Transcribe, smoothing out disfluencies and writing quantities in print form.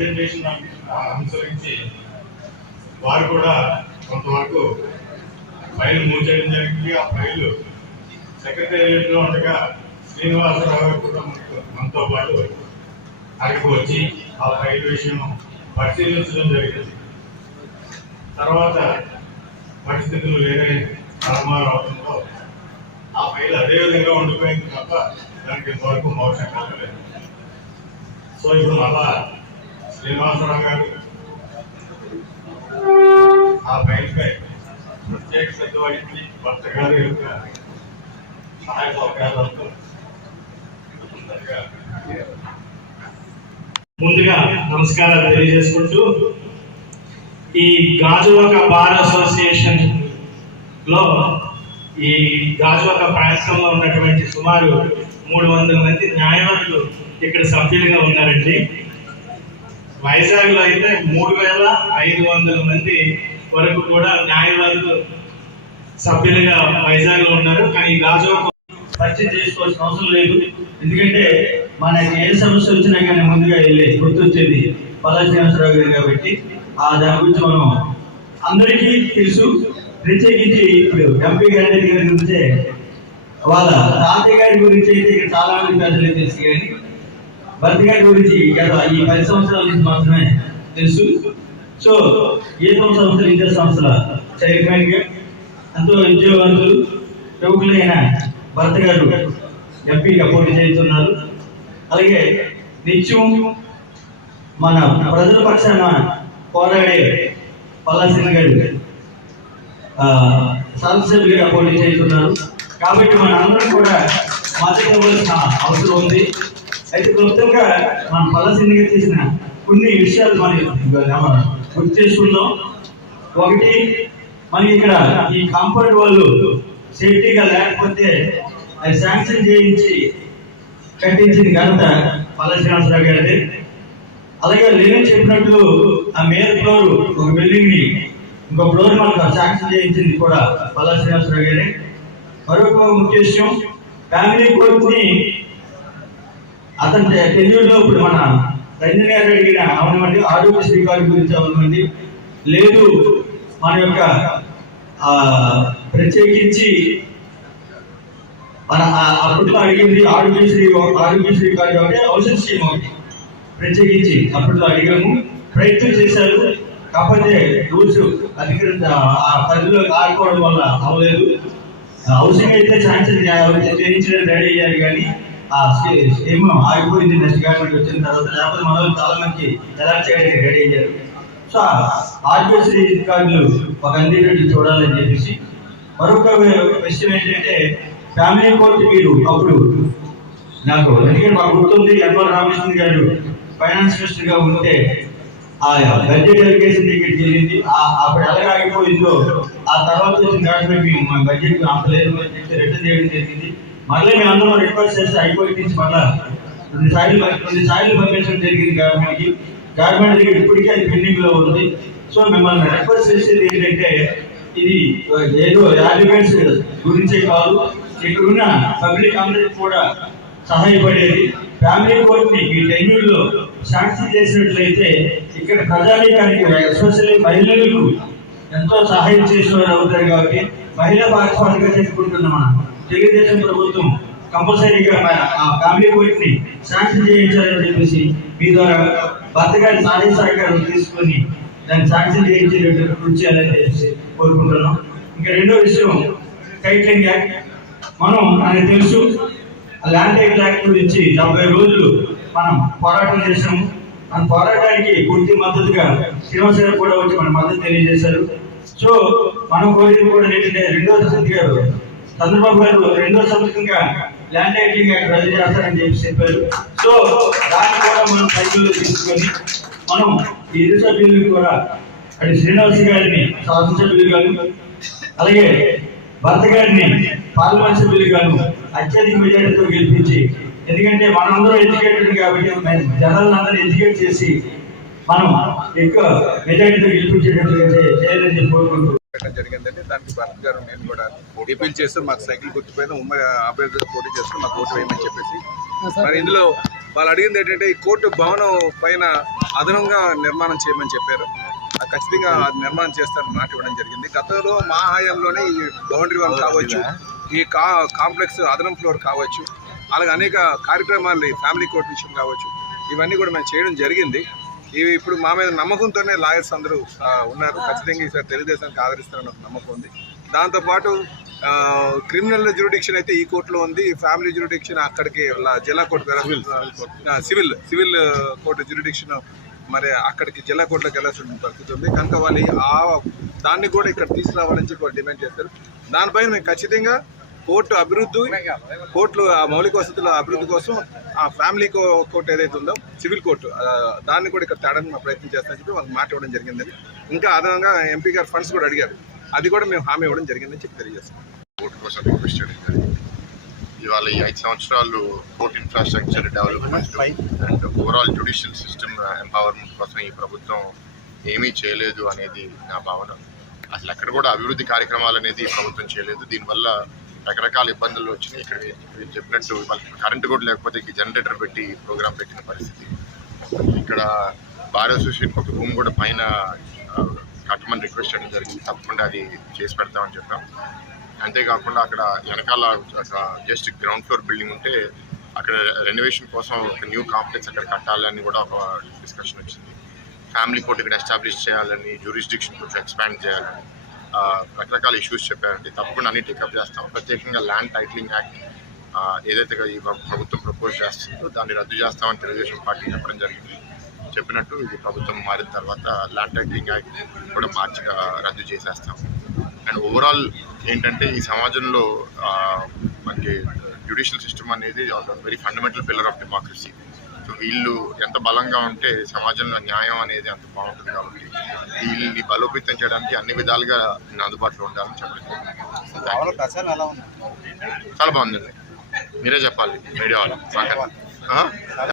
Presentation అనుసరించి వారు కూడా కొంతవరకు ఫైల్ మూవ్ చేయడం జరిగింది. ఆ ఫైల్ సెక్రటేరియట్ లో ఉండగా శ్రీనివాసరావు గారు కూడా మనతో పాటు అక్కడికి వచ్చి ఆ ఫైల్ విషయం పరిశీలించడం జరిగింది. తర్వాత పరిస్థితులు వేరే తారుమారు అవడంతో ఆ ఫైల్ అదే విధంగా ఉండిపోయింది తప్ప దానికి ఇంతవరకు మోక్షం కలగలేదు. సో ఇప్పుడు మళ్ళా శ్రీనివాసరావు గారు ఆ ఫైల్ పై ప్రత్యేక శ్రద్ధ వహించి భర్త గారి యొక్క సహాయ సహకారాలతో ముందుగా నమస్కారాలు తెలియజేసుకుంటూ ఈ గాజువాక బార్ అసోసియేషన్ లో ఈ గాజువాక ప్రాంతంలో ఉన్నటువంటి సుమారు 300 మంది న్యాయవాదులు ఇక్కడ సభ్యులుగా ఉన్నారండి. వైజాగ్ లో అయితే 3500 మంది వరకు కూడా న్యాయవాదులు సభ్యులుగా వైజాగ్ లో ఉన్నారు. కానీ గాజువాక పరిచయం చేసుకోవాల్సిన అవసరం లేదు. ఎందుకంటే మనకి ఏ సమస్య వచ్చినా కానీ ముందుగా వెళ్ళే గుర్తొచ్చేది పల్లా శ్రీనివాసరావు గారు కాబట్టి దాని గురించి మనం అందరికీ తెలుసు. ప్రత్యేకించి ఇప్పుడు ఎంపీ గారి గురించి వాళ్ళ తాతయ్య గారి గురించి అయితే ఇక్కడ చాలా మంది ప్రజలకు తెలుసు, కానీ భర్త గారి గురించి గత ఈ 10 సంవత్సరాల నుంచి మాత్రమే తెలుసు. సో ఏదో సంస్థల విద్యా సంస్థల చైర్మన్ గా ఎంతో ఉద్యోగవంతులు ప్రముఖులైన భర్త గారు ఎంపీగా పోటీ చేస్తున్నారు. అలాగే నిత్యం మన ప్రజల పక్షాన పోరాడే పల్లాసింగ్ గారు శాసనసభ్యులుగా పోటీ చేస్తున్నారు. కాబట్టి మన అందరం కూడా మద్దతు ఇవ్వాల్సిన అవసరం ఉంది. అయితే క్లుప్తంగా మన పల్లాసింగ్ గారు చేసిన కొన్ని విషయాలు మనం గుర్తు చేసుకుందాం. ఒకటి, మనకి ఇక్కడ ఈ కాంపౌండ్ వాళ్ళు సేఫ్టీగా లేకపోతే అది శాంక్షన్ చేయించి కట్టించిన ఘనత పల్లా శ్రీనివాసరావు గారిది. అలాగే లేని చెప్పినట్లు ఆ మేల్ ఫ్లోర్ ఒక బిల్డింగ్ ని ఇంకో ఫ్లోర్ మనకు శాంక్షన్ చేయించింది కూడా పల్లా శ్రీనివాసరావు గారి. మరొక ముఖ్య విషయం, ఫ్యామిలీ కోర్ట్ ని అతని టెన్యూర్ లో ఇప్పుడు మన రంజన్ గారు అడిగిన అవనమండి ఆరోగ్యశ్రీ కార్డు గురించి అవనమండి లేదు, మన యొక్క ప్రత్యేకించి మన అప్పట్లో అడిగింది ఆరోగ్యశ్రీ కార్డు అంటే ఔషధ స్కీమ్ ఒకటి ప్రత్యేకించి అప్పట్లో అడిగాము, ప్రయత్నం చేశారు. కాకపోతే రూల్స్ అధికరించ ఆ పరిధిలో ఆడుకోవడం వల్ల అవ్వలేదు. హౌసింగ్ అయితే శాంక్షన్ చేయించడం రెడీ అయ్యారు, కానీ ఆ స్కీమ్ ఆగిపోయింది. నెక్స్ట్ గవర్నమెంట్ వచ్చిన తర్వాత, లేకపోతే మన చాలా మంది ఎలా చేయడానికి రెడీ అయ్యారు. సో ఆరోగ్యశ్రీ కార్డులు ఒక అందేటట్టు చూడాలని చెప్పేసి. మరొక విషయం ఏంటంటే ఫ్యామిలీ కోర్టు మీరు అప్పుడు నాకు ఎందుకంటే మాకు గుర్తుంది, యనమల రామకృష్ణ గారు ఫైనాన్స్ మినిస్టర్ గా ఉంటే ఆ బడ్జెట్ ఎలిగేషన్ దగ్గరికి వెళ్ళింది. అప్పుడు ఎలా ఆగిపోయిందో ఆ తర్వాత వచ్చిన గవర్నమెంట్ మా బడ్జెట్ అంత లేదు రిటర్న్ చేయడం జరిగింది. మళ్ళీ మేము అందరం రిక్వెస్ట్ చేస్తే హైకోర్టు నుంచి మళ్ళీ 2 సార్లు పంపించడం జరిగింది గవర్నమెంట్ కి. గవర్నమెంట్ దగ్గర ఇప్పటికే అది పెండింగ్ లో ఉంది. సో మిమ్మల్ని రిక్వెస్ట్ చేసేది ఏంటంటే ఇది ఏదో ఆర్గ్యుమెంట్స్ గురించే కాదు, ఇక్కడున్న పబ్లిక్ అందరికి కూడా సహాయపడేది. ఫ్యామిలీ కోర్ట్ ని ఈ టెన్యూర్ లో శాంక్షన్ చేసినట్లయితే ఇక్కడ ప్రజానీకానికి ఎస్పెషల్లీ మహిళలకు ఎంతో సహాయం చేసేవారు అవుతారు. కాబట్టి మహిళా భాగస్వామిగా చేసుకుంటున్న మన తెలుగుదేశం ప్రభుత్వం కంపల్సరీగా ఆ ఫ్యామిలీ కోర్ట్ ని శాంక్షన్ చేయించాలని చెప్పేసి మీ ద్వారా భర్త గారి సహాయ సహకారం తీసుకొని దాన్ని శాంక్షన్ చేయించేటట్టు కృషి చేయాలని చెప్పేసి కోరుకుంటున్నాం. ఇంకా రెండో విషయం, టైటిలింగ్ యాక్ట్. మనకు తెలుసు ల్యాండ్ టైటిల్ యాక్ట్ గురించి 70 రోజులు మనం పోరాటం చేసాము. మన పోరాటానికి పూర్తి మద్దతుగా శ్రీనివాస గారు కూడా వచ్చి మన మద్దతు తెలియజేశారు. సో మనం కోరేది కూడా ఏంటంటే చంద్రబాబు గారు 2వ సంవత్సరంగా ల్యాండ్ టైటిలింగ్ యాక్ట్ రద్దు చేస్తారని చెప్పి చెప్పారు. సో దాన్ని కూడా మనం సైకిల్లో తీసుకొని మనం ఈ ఇరు సభ్యులకు కూడా అటు శ్రీనివాస గారిని శాసనసభ్యులుగాను అలాగే భర్త గారిని పార్లమెంట్ సభ్యులుగాను అత్యధిక మెజార్టీతో గెలిపించి, ఎందుకంటే మనందరూ ఎడ్యుకేటెడ్ కాబట్టి జనాలందరూ ఎడ్యుకేట్ చేసి మనం ఎక్కువ మెజార్టీతో గెలిపించేటట్టుగా చేయాలని చెప్పి కోరుకుంటూ జరిగిందంటే దానికి భర్త గారు నేను కూడా అపీల్ చేస్తూ మాకు సైకిల్ గుర్తుపైన ఉమ్మడి అభ్యర్థులు పోటీ చేస్తూ మాకు ఓటు వేయమని చెప్పేసి మరి ఇందులో వాళ్ళు అడిగింది ఏంటంటే ఈ కోర్టు భవనం పైన అదనంగా నిర్మాణం చేయమని చెప్పారు. ఖచ్చితంగా అది నిర్మాణం చేస్తారని మాట ఇవ్వడం జరిగింది. గతంలో మా హయాంలోనే ఈ బౌండరీ వాల్ కావచ్చు, ఈ కాంప్లెక్స్ అదనం ఫ్లోర్ కావచ్చు, అలాగే అనేక కార్యక్రమాలు ఫ్యామిలీ కోర్టు విషయం కావచ్చు, ఇవన్నీ కూడా మేము చేయడం జరిగింది. ఇవి ఇప్పుడు మా మీద నమ్మకంతోనే లాయర్స్ అందరూ ఉన్నారు. ఖచ్చితంగా ఈసారి తెలుగుదేశానికి ఆదరిస్తారని ఒక నమ్మకం ఉంది. దాంతోపాటు క్రిమినల్ జ్యూరిడిక్షన్ అయితే ఈ కోర్టులో ఉంది, ఫ్యామిలీ జ్యూరిడిక్షన్ అక్కడికి జిల్లా కోర్టు, సివిల్ కోర్టు జ్యూరిడిక్షన్ మరి అక్కడికి జిల్లా కోర్టులోకి వెళ్ళాల్సిన పరిస్థితి ఉంది. కనుక వాళ్ళు దాన్ని కూడా ఇక్కడ తీసుకురావాలని చెప్పి వాళ్ళు డిమాండ్ చేస్తారు. దానిపైన మేము ఖచ్చితంగా కోర్టు అభివృద్ధి, కోర్టులు మౌలిక వసతుల అభివృద్ధి కోసం ఆ ఫ్యామిలీ కోర్టు ఏదైతే ఉందో సివిల్ కోర్టు, దాన్ని కూడా ఇక్కడ తేడానికి మా ప్రయత్నం చేస్తామని చెప్పి వాళ్ళకి మాట ఇవ్వడం జరిగిందని. ఇంకా అదనంగా ఎంపీ గారు ఫండ్స్ కూడా అడిగారు, అది కూడా మేము హామీ ఇవ్వడం జరిగిందని చెప్పి తెలియజేస్తాం. కోర్టు కోసం రిక్వెస్ట్ చేయడం జరిగింది. ఇవాళ ఈ 5 సంవత్సరాలు court infrastructure development and overall judicial system empowerment కోసం ఈ ప్రభుత్వం ఏమీ చేయలేదు అనేది నా భావన. అసలు ఎక్కడ కూడా అభివృద్ధి కార్యక్రమాలు అనేది ప్రభుత్వం చేయలేదు. దీనివల్ల రకరకాల ఇబ్బందులు వచ్చినాయి. ఇక్కడ మీరు చెప్పినట్టు వాళ్ళకి కరెంటు కూడా లేకపోతే జనరేటర్ పెట్టి ప్రోగ్రామ్ పెట్టిన పరిస్థితి. ఇక్కడ బార్ అసోసియేషన్ ఒక రూమ్ కూడా పైన కట్టమని రిక్వెస్ట్ చేయడం జరిగింది. తప్పకుండా అది చేసి పెడతామని చెప్పాం. అంతేకాకుండా అక్కడ వెనకాల జస్ట్ గ్రౌండ్ ఫ్లోర్ బిల్డింగ్ ఉంటే అక్కడ రెనోవేషన్ కోసం ఒక న్యూ కాంప్లెక్స్ అక్కడ కట్టాలని కూడా ఒక డిస్కషన్ వచ్చింది. ఫ్యామిలీ కోర్ట్ ఇక్కడ ఎస్టాబ్లిష్ చేయాలని, జ్యూరిస్డిక్షన్ కొంచెం ఎక్స్పాండ్ చేయాలని రకరకాల ఇష్యూస్ చెప్పారండి. తప్పకుండా అన్ని టేకప్ చేస్తాం. ప్రత్యేకంగా ల్యాండ్ టైటిలింగ్ యాక్ట్ ఏదైతే ఈ ప్రభుత్వం ప్రపోజ్ చేస్తుందో దాన్ని రద్దు చేస్తామని తెలుగుదేశం పార్టీ చెప్పడం జరిగింది. చెప్పినట్టు ఇది ప్రభుత్వం మారిన తర్వాత ల్యాండ్ టైటిలింగ్ యాక్ట్ కూడా మార్చిగా రద్దు చేసేస్తాం. అండ్ ఓవరాల్ ఏంటంటే ఈ సమాజంలో మనకి జ్యుడిషియల్ సిస్టమ్ అనేది very fundamental pillar of democracy. So వీళ్ళు ఎంత బలంగా ఉంటే సమాజంలో న్యాయం అనేది అంత బాగుంటుంది. కాబట్టి వీళ్ళని బలోపేతం చేయడానికి అన్ని విధాలుగా అందుబాటులో ఉండాలని చెప్పడం. చాలా బాగుందండి. మీరే చెప్పాలి మీడియా వాళ్ళు.